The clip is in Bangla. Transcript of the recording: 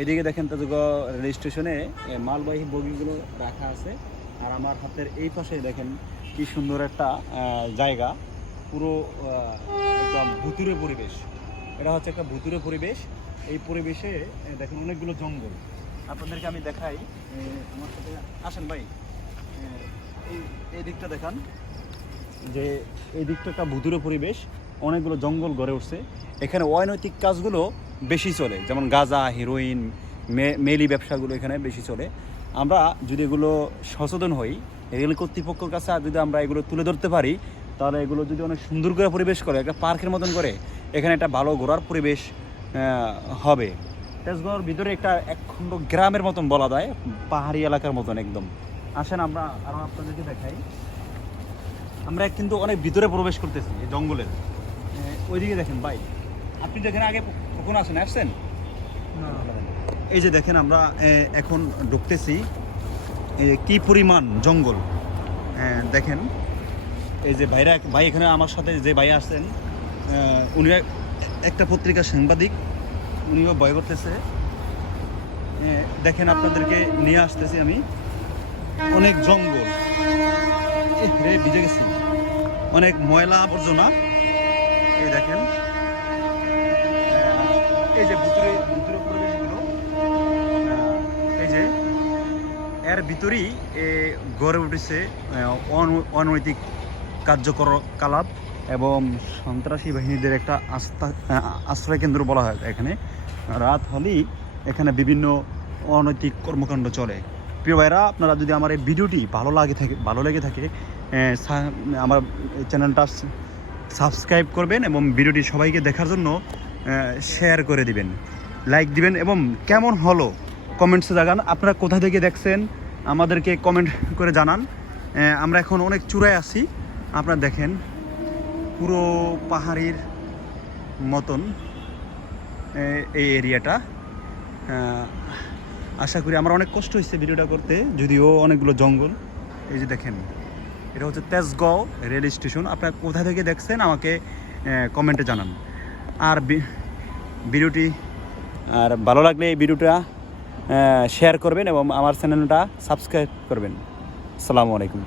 এদিকে দেখেন তেজগাঁও রেল স্টেশনে মালবাহী বগিগুলো রাখা আছে। আর আমার হাতের এই পাশে দেখেন কি সুন্দর একটা জায়গা, পুরো একদম ভুতুরে পরিবেশ। এটা হচ্ছে একটা ভুতুরে পরিবেশ। এই পরিবেশে দেখেন অনেকগুলো জঙ্গল। আপনাদেরকে আমি দেখাই, আমার সাথে আসেন ভাই। এই দিকটা দেখান, যে এই দিকটা একটা ভুতুরে পরিবেশ, অনেকগুলো জঙ্গল গড়ে উঠছে। এখানে অনৈতিক কাজগুলো বেশি চলে, যেমন গাঁজা, হিরোইন, মেলি ব্যবসাগুলো এখানে বেশি চলে। আমরা যদি এগুলো সচেতন হই, রেল কর্তৃপক্ষের কাছে যদি আমরা এগুলো তুলে ধরতে পারি, তাহলে এগুলো যদি অনেক সুন্দর করে পরিবেশ করে, একটা পার্কের মতন করে এখানে একটা ভালো ঘোরার পরিবেশ হবে। তেজগাঁওর ভিতরে একটা একখণ্ড গ্রামের মতন বলা যায়, পাহাড়ি এলাকার মতন একদম। আসেন আমরা আরও আপনাদেরকে দেখাই। আমরা কিন্তু অনেক ভিতরে প্রবেশ করতেছি এই জঙ্গলের। ওইদিকে দেখেন ভাই, আপনি দেখেন আগে কখনো আসছেন? এই যে দেখেন আমরা এখন ঢুকতেছি, কি পরিমাণ জঙ্গল দেখেন। এই যে ভাই এখানে আমার সাথে যে ভাই আসছেন, উনি একটা পত্রিকার সাংবাদিক, উনিও ভয় করতেছে। দেখেন আপনাদেরকে নিয়ে আসতেছি আমি, অনেক জঙ্গল, ভিজে গেছি, অনেক ময়লা আবর্জনা। এই দেখেন, এই যে ভুতুরে পরিবেশগুলো, এই যে এর ভিতরেই গড়ে উঠেছে অনৈতিক কার্যকলাপ এবং সন্ত্রাসী বাহিনীদের একটা আশ্রয় কেন্দ্র বলা হয়। এখানে রাত হলেই এখানে বিভিন্ন অনৈতিক কর্মকাণ্ড চলে। প্রিয় ভাইরা, আপনারা যদি আমার এই ভিডিওটি ভালো লেগে থাকে আমার চ্যানেলটা সাবস্ক্রাইব করবেন এবং ভিডিওটি সবাইকে দেখার জন্য শেয়ার করে দিবেন, লাইক দিবেন এবং কেমন হলো কমেন্টসে জানান। আপনারা কোথা থেকে দেখছেন আমাদেরকে কমেন্ট করে জানান। আমরা এখন অনেক চূড়ায় আছি, আপনারা দেখেন পুরো পাহাড়ির মতন এই এরিয়াটা। আশা করি আমার অনেক কষ্ট হয়েছে ভিডিওটা করতে, যদিও অনেকগুলো জঙ্গল। এই যে দেখেন, এটা হচ্ছে তেজগাঁও রেল স্টেশন। আপনারা কোথা থেকে দেখছেন আমাকে কমেন্টে জানান। আর ভিডিওটি আর ভালো লাগলে এই ভিডিওটা শেয়ার করবেন এবং আমার চ্যানেলটা সাবস্ক্রাইব করবেন। আসসালামু আলাইকুম।